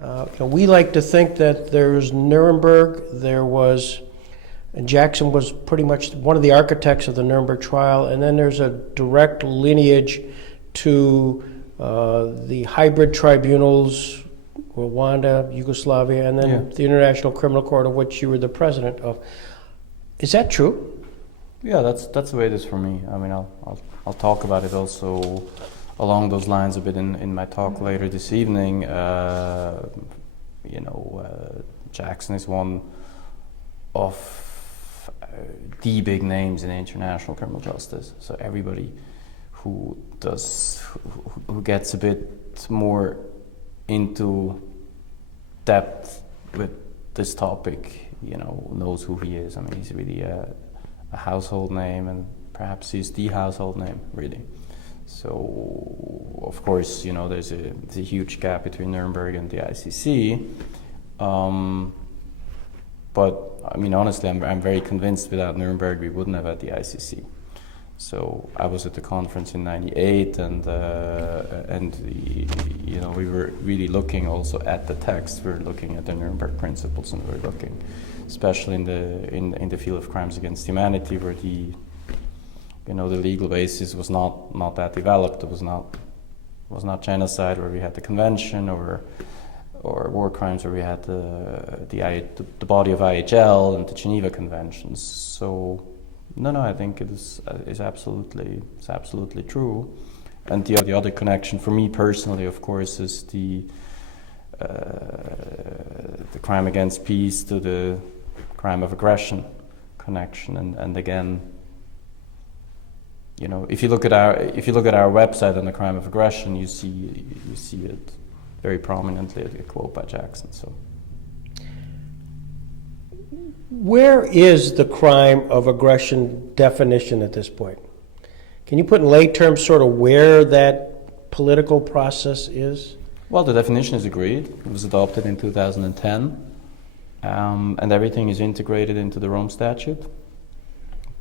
We like to think that there's Nuremberg, and Jackson was pretty much one of the architects of the Nuremberg trial, and then there's a direct lineage to the hybrid tribunals, Rwanda, Yugoslavia, and then the International Criminal Court, of which you were the president of. Is that true? Yeah, that's the way it is for me. I mean, I'll talk about it also along those lines a bit in my talk later this evening. Jackson is one of the big names in international criminal justice. So everybody who gets a bit more into depth with this topic, knows who he is. I mean, he's really a household name, and perhaps he's the household name, really. So, of course, there's a huge gap between Nuremberg and the ICC. But I mean, honestly, I'm very convinced without Nuremberg we wouldn't have had the ICC. So I was at the conference in '98, and we were really looking also at the text. We were looking at the Nuremberg principles, and we were looking, especially in the field of crimes against humanity, where the legal basis was not that developed. It was not genocide, where we had the convention, or war crimes, where we had the body of IHL and the Geneva Conventions. So no, I think it is absolutely true. And the other connection for me personally, of course, is the crime against peace to the crime of aggression connection. And again, if you look at our website on the crime of aggression, you see it very prominently, a quote by Jackson. So, where is the crime of aggression definition at this point? Can you put in lay terms sort of where that political process is? Well, the definition is agreed. It was adopted in 2010, and everything is integrated into the Rome Statute.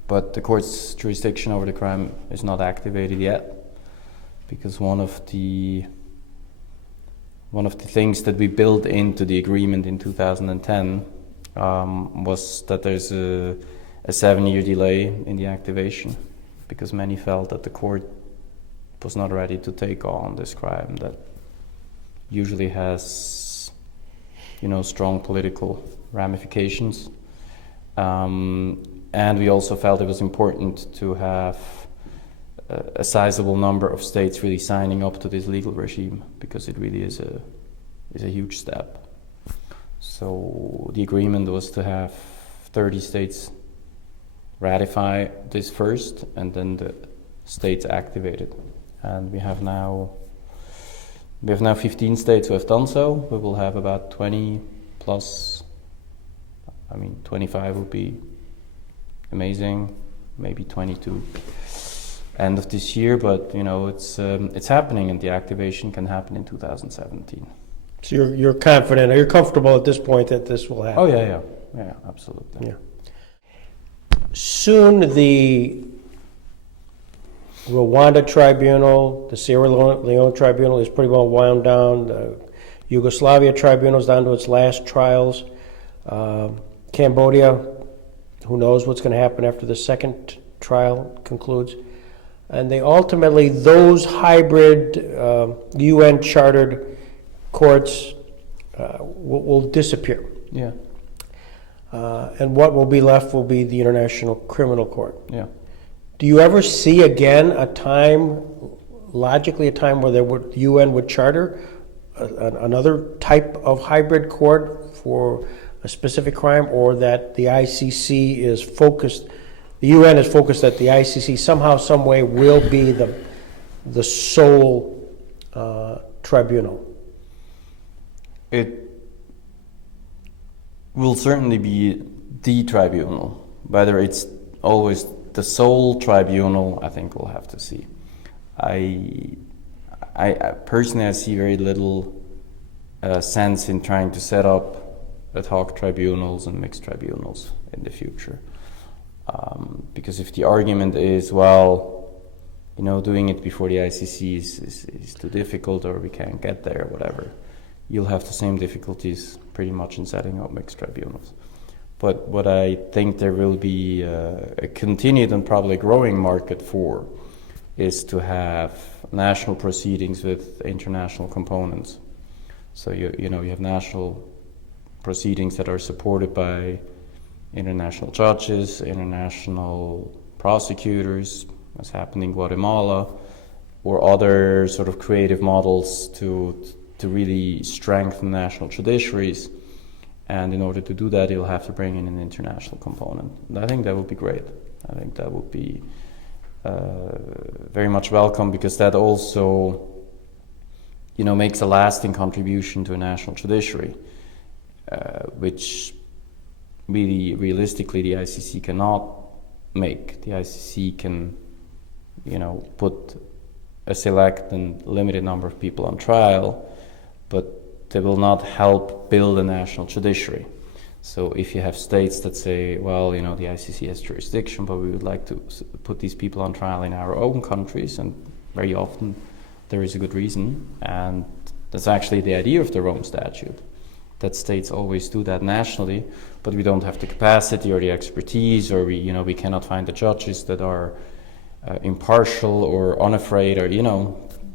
But the court's jurisdiction over the crime is not activated yet, because one of the things that we built into the agreement in 2010 was that there's a 7-year delay in the activation, because many felt that the court was not ready to take on this crime that usually has, strong political ramifications. And we also felt it was important to have a sizable number of states really signing up to this legal regime, because it really is a huge step. So the agreement was to have 30 states ratify this first, and then the states activate it. And we have now 15 states who have done so. We will have about 20 plus. 25 would be amazing, maybe 22 end of this year, but it's happening, and the activation can happen in 2017. So you're confident, or you're comfortable at this point that this will happen? Oh yeah, absolutely. Yeah. Soon the Rwanda tribunal, the Sierra Leone tribunal is pretty well wound down. The Yugoslavia tribunal is down to its last trials. Cambodia, who knows what's going to happen after the second trial concludes. And those hybrid UN chartered courts will disappear. Yeah. And what will be left will be the International Criminal Court. Yeah. Do you ever see again a time where the UN would charter another type of hybrid court for a specific crime, or that the ICC is focused, the UN is focused that the ICC somehow, some way will be the sole tribunal? It will certainly be the tribunal. Whether it's always the sole tribunal, I think we'll have to see. I personally see very little sense in trying to set up ad hoc tribunals and mixed tribunals in the future. Because if the argument is, doing it before the ICC is too difficult, or we can't get there, whatever, you'll have the same difficulties pretty much in setting up mixed tribunals. But what I think there will be a continued and probably growing market for is to have national proceedings with international components. So you have national proceedings that are supported by international judges, international prosecutors, as happened in Guatemala, or other sort of creative models to really strengthen national judiciaries. And in order to do that, you'll have to bring in an international component. And I think that would be great. I think that would be very much welcome, because that also, makes a lasting contribution to a national judiciary, which really, realistically, the ICC cannot make. The ICC can, put a select and limited number of people on trial, but they will not help build a national judiciary. So if you have states that say, well, the ICC has jurisdiction, but we would like to put these people on trial in our own countries, and very often there is a good reason, and that's actually the idea of the Rome Statute, that states always do that nationally, but we don't have the capacity or the expertise, or we cannot find the judges that are impartial or unafraid, or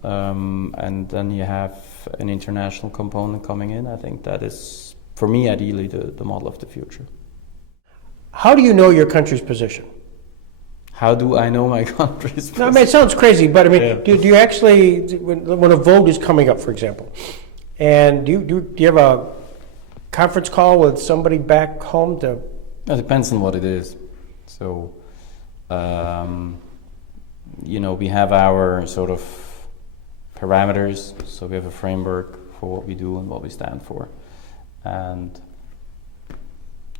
and then you have an international component coming in. I think that is, for me, ideally the model of the future. How do you know your country's position? How do I know my country's position? No, I mean, it sounds crazy, but I mean, Yeah. do you actually, when a vote is coming up, for example, and do you have a conference call with somebody back home to? It depends on what it is. So, we have our sort of parameters. So we have a framework for what we do and what we stand for. And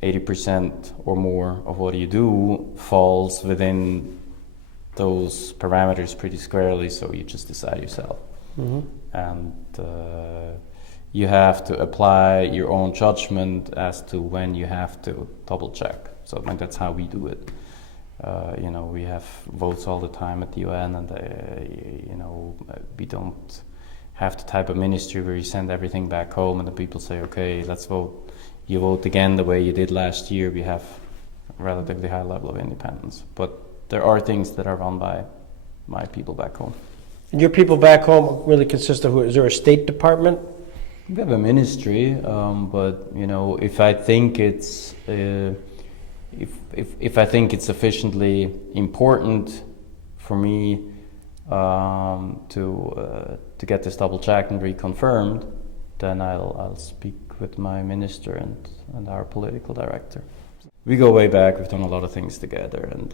80% or more of what you do falls within those parameters pretty squarely, so you just decide yourself. Mm-hmm. And you have to apply your own judgment as to when you have to double check. So I think that's how we do it. We have votes all the time at the UN, and we don't have the type of ministry where you send everything back home and the people say, okay, let's vote. You vote again the way you did last year. We have a relatively high level of independence. But there are things that are run by my people back home. And your people back home really consist of who? Is there a State Department? We have a ministry, but if I think it's if I think it's sufficiently important for me to get this double checked and reconfirmed, then I'll speak with my minister and our political director. We go way back. We've done a lot of things together, and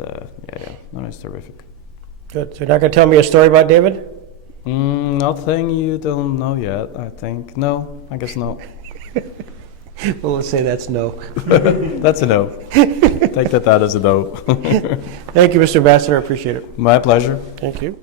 it's terrific. Good. So you're not going to tell me a story about David? Nothing you don't know yet, I think. No, I guess no. Well, let's say that's no. That's a no. Take that as a no. Thank you, Mr. Ambassador. I appreciate it. My pleasure. Thank you.